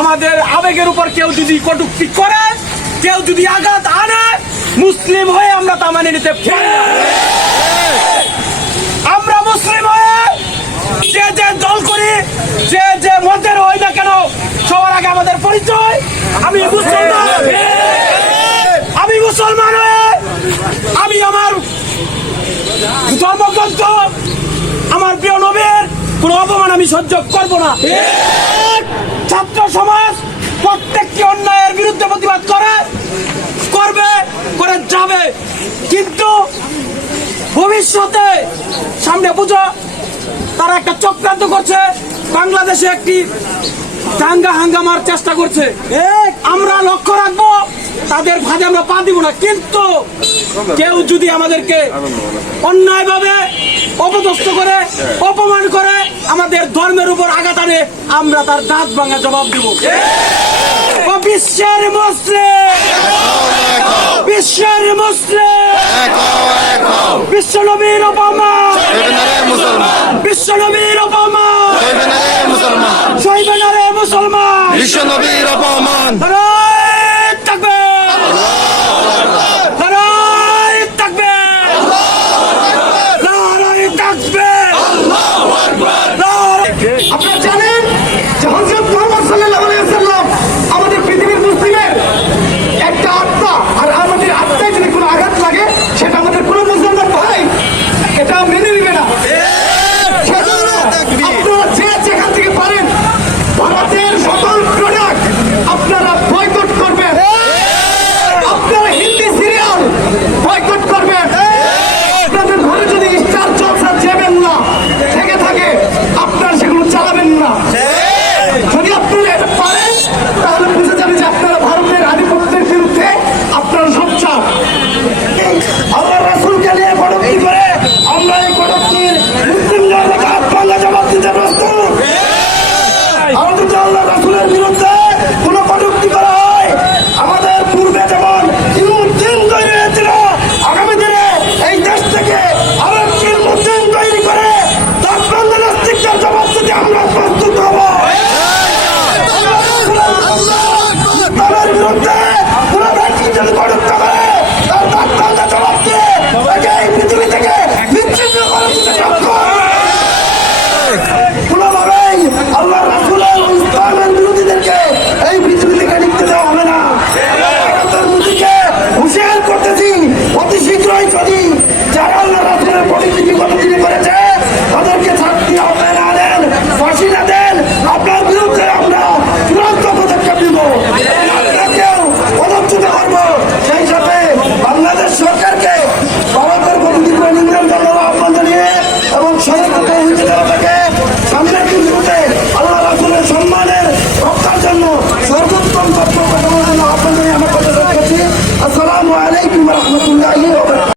আমাদের আবেগের উপর কেউ যদি কটূক্তি করে, কেউ যদি আঘাত আনে, মুসলিম হয়ে আমরা তা মেনে নিতে পারি না। আমরা মুসলিম হয়ে যে যে দল করি, যে যে মতের হয় না কেন, সবার আগে আমাদের পরিচয় আমি মুসলমান। আমি মুসলমান হয়ে আমি আমার ধর্মগ্রন্থ, আমার প্রিয় নবীর কোন অপমান আমি সহ্য করব না। ছাত্র সমাজ প্রত্যেকটি অন্যায়ের বিরুদ্ধে প্রতিবাদ করে যাবে, কিন্তু ভবিষ্যতে সামনে বুঝো তারা একটা চক্রান্ত করছে, বাংলাদেশে একটি দাঙ্গা হাঙ্গামার চেষ্টা করছে। আমরা লক্ষ্য রাখবো, তাদের ফাঁদে আমরা পা দিব না। কিন্তু কেউ যদি আমাদেরকে অন্যায়ভাবে অপদস্থ করে, অপমান করে, আমাদের ধর্মের উপর আঘাত আনে, আমরা তার দাঁত ভাঙা জবাব দিব। বিশ্বের মুসলিম, বিশ্বের মুসলিম, বিশ্বনবীর অপমান, বিশ্বনবীর অপমান, শহীদারে মুসলমান, বিশ্বনবীর অপমান। আপনারা জানেন যে হযরত মুহাম্মদ সাল্লাল্লাহু আলাইহি ওয়াসাল্লাম আমাদের পৃথিবীর মুসলিমের একটা আত্মা, আর আমাদের আত্মায় যদি কোনো আঘাত লাগে সেটা আমাদের কোনো মুসলমান ভাই এটা মেনে নেবে না। সেজন্য আপনারা যে যেখান থেকে পারেন ভারতের সকল প্রোডাক্ট আপনারা বয়কট করবেন, আপনারা হিন্দি সিরিয়াল বয়কট করবেন, আপনাদের ঘরে যদি স্টার জলসা যাবেন না থেকে থাকে আপনারা সেগুলো চালাবেন না। যদি আপনারা এটা পারেন তাহলে বুঝে যাবে যে আপনারা ভারতের আধিপত্যের বিরুদ্ধে আপনারা সোচ্চার। আল্লাহ রাসূলকে নিয়ে কটূক্তি করে আমরা এই কটূক্তির মুসলিমদের হাত ভাঙা জবাব দিতে প্রস্তুত। আমাদের যদি আল্লাহ রাসূলের বিরুদ্ধে কোনো কটূক্তি করা হয়, আমাদের পূর্বে যেমন মুসলিম তৈরি হয়েছিল, আগামী দিনে এই দেশ থেকে আরেক মুসলিম তৈরি করে তার নাস্তিকদের জবাব দিতে আমরা প্রস্তুত হব। তাদের বিরুদ্ধে কোনো ব্যক্তি যদি কটূক্তি করে তার দাঁত ভাঙা জবাব দিয়ে তাকে এই পৃথিবী থেকে বিচ্ছিন্ন করে দিতে সক্ষম। কোনোভাবেই আল্লাহ রাসূলের ইসলামের বিরোধীদেরকে এই পৃথিবী থেকে লিখতে দেওয়া হবে না। মোদীকে হুঁশিয়ার করতেছি, অতি শীঘ্রই যদি যারা আল্লাহ রাসূলের পরিস্থিতি কতদিন করেছে তাদেরকে শাস্তি হবে না দেন, ফাঁসি না দেন, আপনার বিরুদ্ধে আমরা চূড়ান্ত পদক্ষেপ নিব, আপনাকেও পদচ্যুত করবো। সেই সাথে বাংলাদেশ সরকারকে ভারতের প্রতি নিন্দন জানানোর আহ্বান জানিয়ে এবং সরকারকে হুঁশিয়ার দেওয়া থেকে সামনের দিনগুলোতে আল্লাহ রাসূলের সম্মানের রক্ষার জন্য সর্বোত্তম কর্তব্য পালনের জন্য আহ্বান জানিয়ে আমার কথা শেষ করছি। আসসালামু আলাইকুম ওয়া রাহমাতুল্লাহি ওয়া বারাকাতুহু।